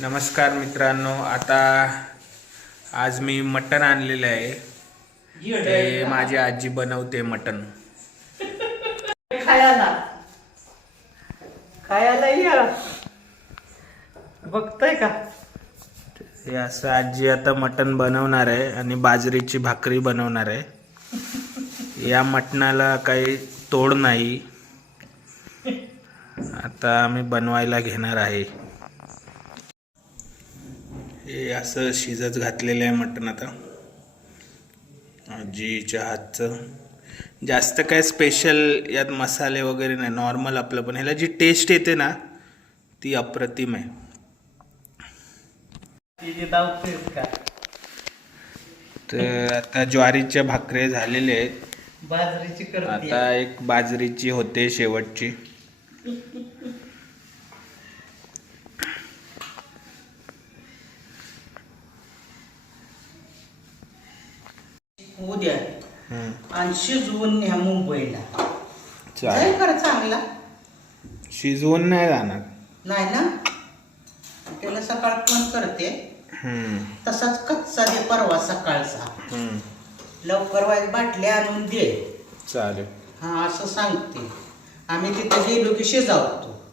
नमस्कार मित्रांनो आता आज मी मटण आणलेलं आहे. ते माझी आजी बनवते मटण. खायला. खायला या. बघताय का? हे असं आजी आता मटण बनवणार आहे आणि बाजरीची भाकरी बनवणार आहे. या मटणाला काही तोड नाही. आता आम्ही बनवायला घेणार आहे. हे असं शिजत घातलेलं आहे मटण आता. आजीच्या हातचं. जास्त काय स्पेशल यात मसाले वगैरे नाही नॉर्मल आपलं पण ह्याला जी टेस्ट येते ना ती अप्रतिम आहे. तर आता ज्वारीच्या भाकऱ्या झालेल्या आहेत. आता एक बाजरीची होते शेवटची. उद्या आणि शिजवून न्या मुंबईला. चालेल. जाईल खरं चांगला. शिजवून नाही जाणार. नाही ना? त्याला सकाळ पण करते. हम्म, तसाच कच्चा दे परवा सकाळचा. हम्म, लवकर वाईट बाटल्या आणून दे. चालेल. हा असं सांगते. आम्ही तिथे गेलो की शिजावतो.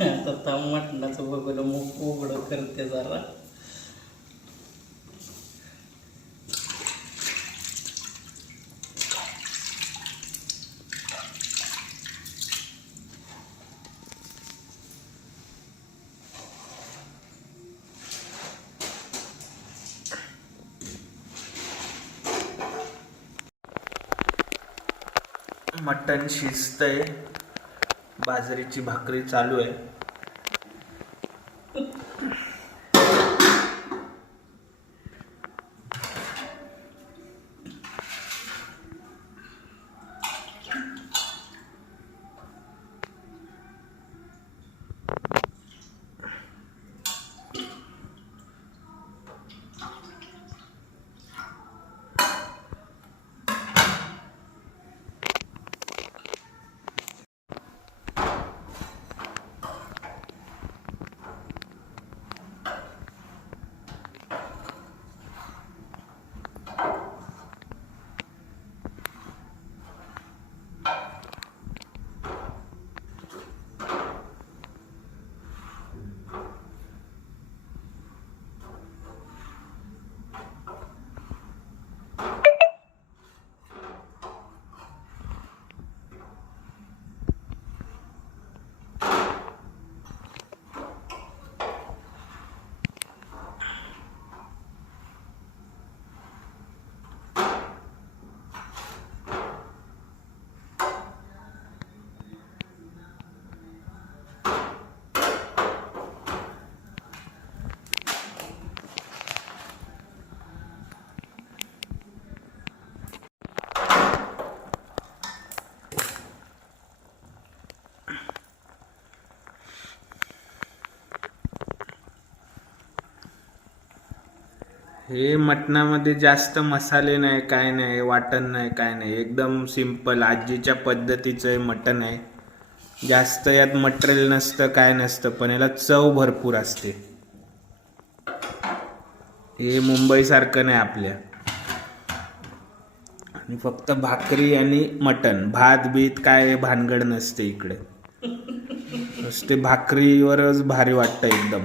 हम्म. आता मटणाचं बघून मग उघडं करते जरा मटण शिजतंय बाजरीची भाकरी चालू आहे. हे मटणामध्ये जास्त मसाले नाही काय नाही वाटण नाही काय नाही. एकदम सिंपल आजीच्या पद्धतीचं हे मटण आहे. जास्त यात मटेरियल नसतं काय नसतं पण याला चव भरपूर असते. हे मुंबईसारखं नाही आपल्या. आणि फक्त भाकरी आणि मटण. भात बीत काय भानगड नसते इकडे. नुसते भाकरीवरच भारी वाटतं एकदम.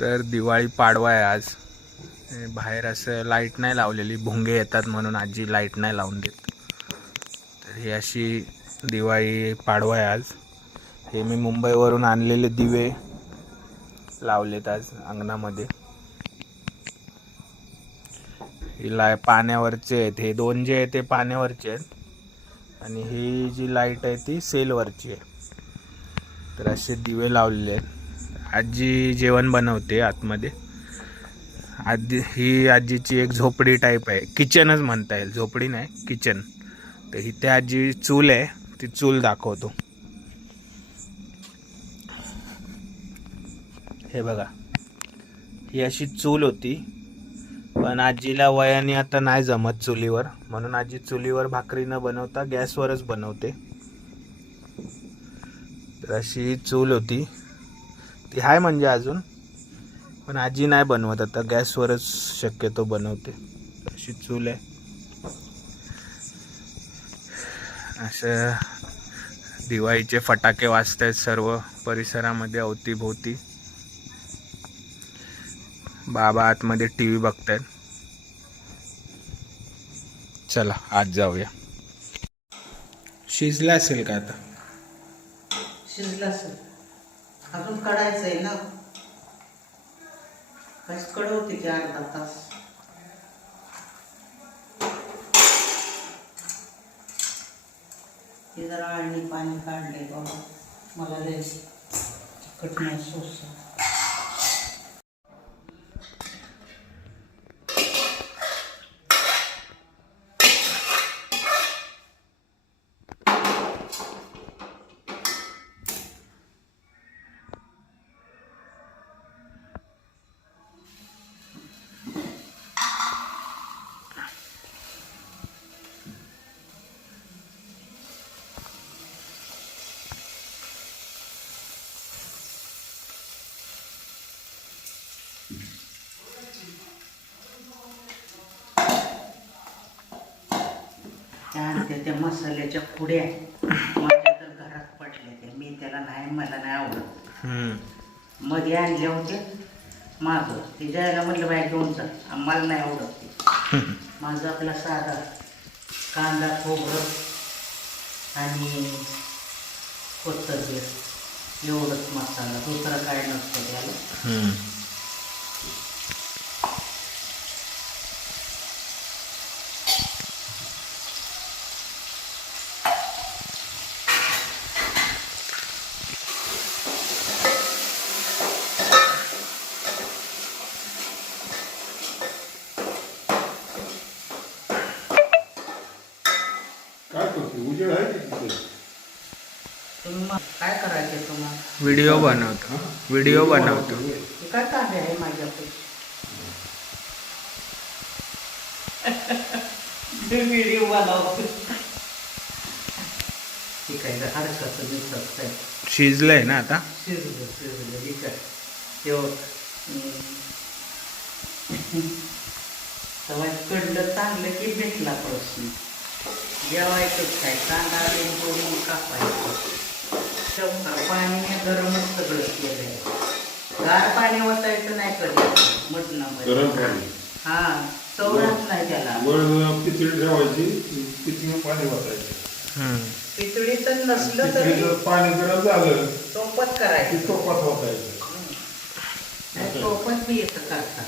तर दिवाळी पाडवा आहे आज. हे बाहेर असं लाइट नाही लावलेली भुंगे येतात म्हणून आजी लाइट नाही लावून देत. तर ही अशी दिवाळी पाडवा आहे आज. हे मी मुंबईवरून आणलेले दिवे लावलेत आज अंगणामध्ये. ही लाय पाण्यावरचे आहेत. हे दोन जे आहे ते पाण्यावरचे आहेत. आणि ही जी लाइट आहे ती सेलवरची आहे. तर असे दिवे लावलेले आहेत. आजी जेवण बनवते आतमध्ये. आजी ही आजीची एक झोपडी टाईप आहे. किचनच म्हणता येईल. झोपडी नाही किचन तर इथे आजी चूल आहे ती चूल दाखवतो. हे बघा. ही अशी चूल होती. पण आजीला वयाने आता नाही जमत चुलीवर. म्हणून आजी चुलीवर भाकरी न बनवता गॅसवरच बनवते. तर अशी ही चूल होती. ती आहे म्हणजे अजून. पण आजी नाही बनवत आता. गॅसवरच शक्यतो बनवते. अशी चूल आहे. असं दिवाळीचे फटाके वाजत आहेत सर्व परिसरामध्ये अवतीभोवती. बाबा आतमध्ये टी व्ही बघतायत. चला आज जाऊया. शिजला असेल का आता? शिजला असेल. अजून कढायचं आहे ना कशी कडवते की अर्धा तास. ते जरा आणि पाणी काढले बाबा. मला लय चिकट नाही सोस त्या त्या मसाल्याच्या पुड्या माझ्या तर घरात पडल्या त्या. मी त्याला नाही मला नाही आवडत. मध्ये आणल्या होत्या मागं. ते जायला म्हटलं बाय घेऊन जा. आम्हाला नाही आवडत ते. माझं आपला साधा कांदा खोबरं आणि कोथंबीर. एवढंच मसाला. दुसरा काय नसतं त्याला. उजेड आहे की तिथे तुम्ही? मग काय करायचे तुम्हाला व्हिडिओ बनवतो. व्हिडिओ बनवतो. हे काय आहे माझ्याकडे? व्हिडिओ बनवतो. ठीक आहे हरकत शिजलंय ना आता? शिजलं शिजलं. ठीक आहे तेव्हा कडलं चांगलं की भेटला प्रश्न. जेवायचंच काय कांदा लिंबू मग कापायचं पाणी गरमच सगळं केलंय. गार पाणी ओतायचं नाही कधी. मटणामध्ये हा चवराच नाही त्याला. पितळी ठेवायची पितळी पाणी हम्म. पितळी तर नसलं तरी पाणी गरम झालं सोपत की करायचं. टोपात वाटायचं नाही सोपत बी येतं करता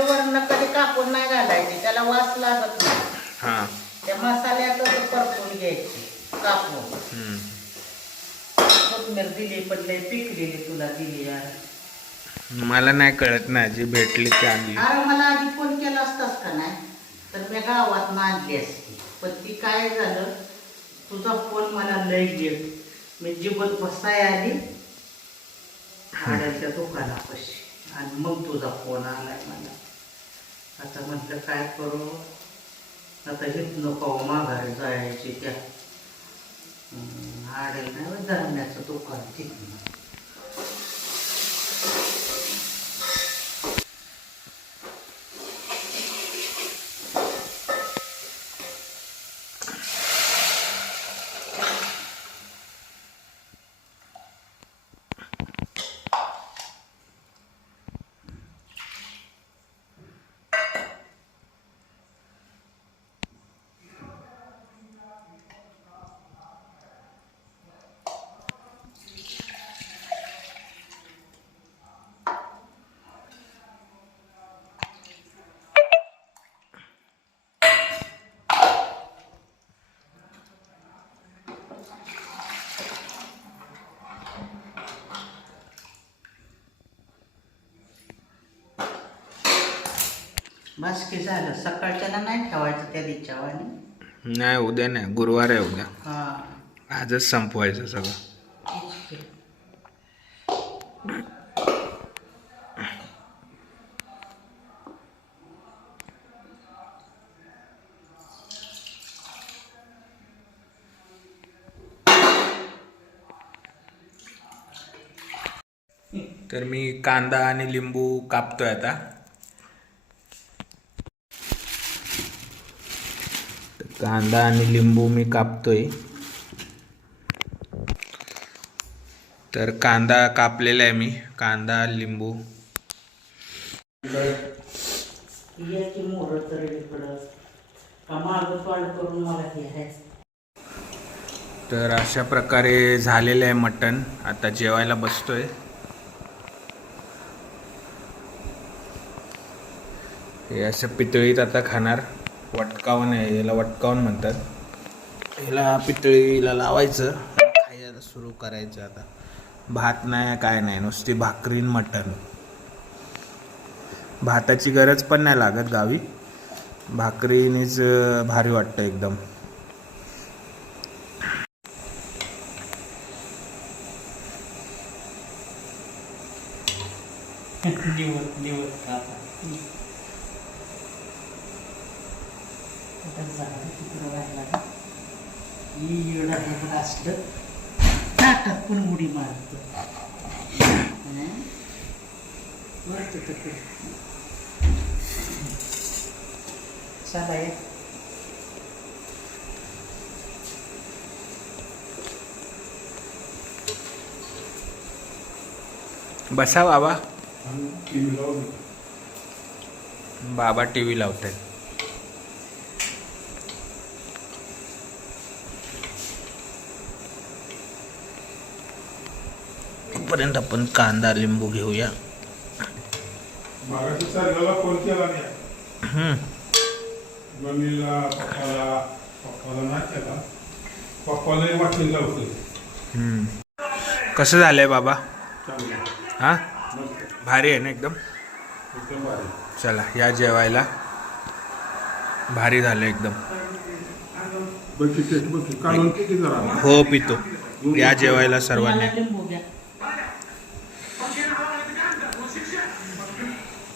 वरण कधी कापून नाही घालायची त्याला वास लागत नाही. हा. त्या मसाल्यातच परतून घ्यायची कापून. हम्म. दिली पण लय पिकलेली तुला दिली यार. मला नाही कळत ना जी भेटली ती आणली अरे मला आधी फोन केला असतास का नाही? तर मी गावात आणली असती. पण ती काय झालं? तुझा फोन मला लय गेल मी जिबत बसाय आली. भाड्याच्या दुकानापाशी. आणि मग तुझा फोन आलाय मला. आता म्हटलं काय करू? आता हेच नको माघारी जायची त्या. आडेल नाही धरण्याचं तो दुकान बस की झालं. सकाळच्याला नाही ठेवायचं त्या दिच्यावानी नाही उद्या नाही. गुरुवार आहे उद्या. हा. आजच संपवायचं सगळं. तेच की. तर मी कांदा आणि लिंबू कापतोय आता तर कांदा आणि लिंबू मी कापतोय. तर कांदा कापलेला आहे मी. कांदा लिंबू. तर तर अशा प्रकारे झालेलं आहे मटण. आता जेवायला बसतोय. हे असं पितळीत आता खाणार. वटकावन आहे याला वटकावन म्हणतात. याला पितळीला लावायचं खायला सुरू करायचं आता. भात नाही काय नाही नुसती भाकरीन मटण. भाताची गरज पण नाही लागत गावी. भाकरीनेच भारी वाटतं एकदम. दिवस दिवस कापा आता झालं तिकडं व्हायला येडं हे असलं ताटात पण उडी मारतो हं? तर चला या बसा बाबा टी व्ही बाबा टी व्ही लावतात आहेत पर्यंत आपण कांदा लिंबू घेऊया मागाशी सरगाला फोन केला नाही हम्म. मम्मीला पप्पाला पप्पाला नाही केला पप्पालाही वाटलं लावतं हम्म. कसं झालंय बाबा? चांगलं हा? भारी आहे ना एकदम? एकदम भारी चला या जेवायला. भारी झालं एकदम. हो पितो. या जेवायला सर्वांनी. लिंबू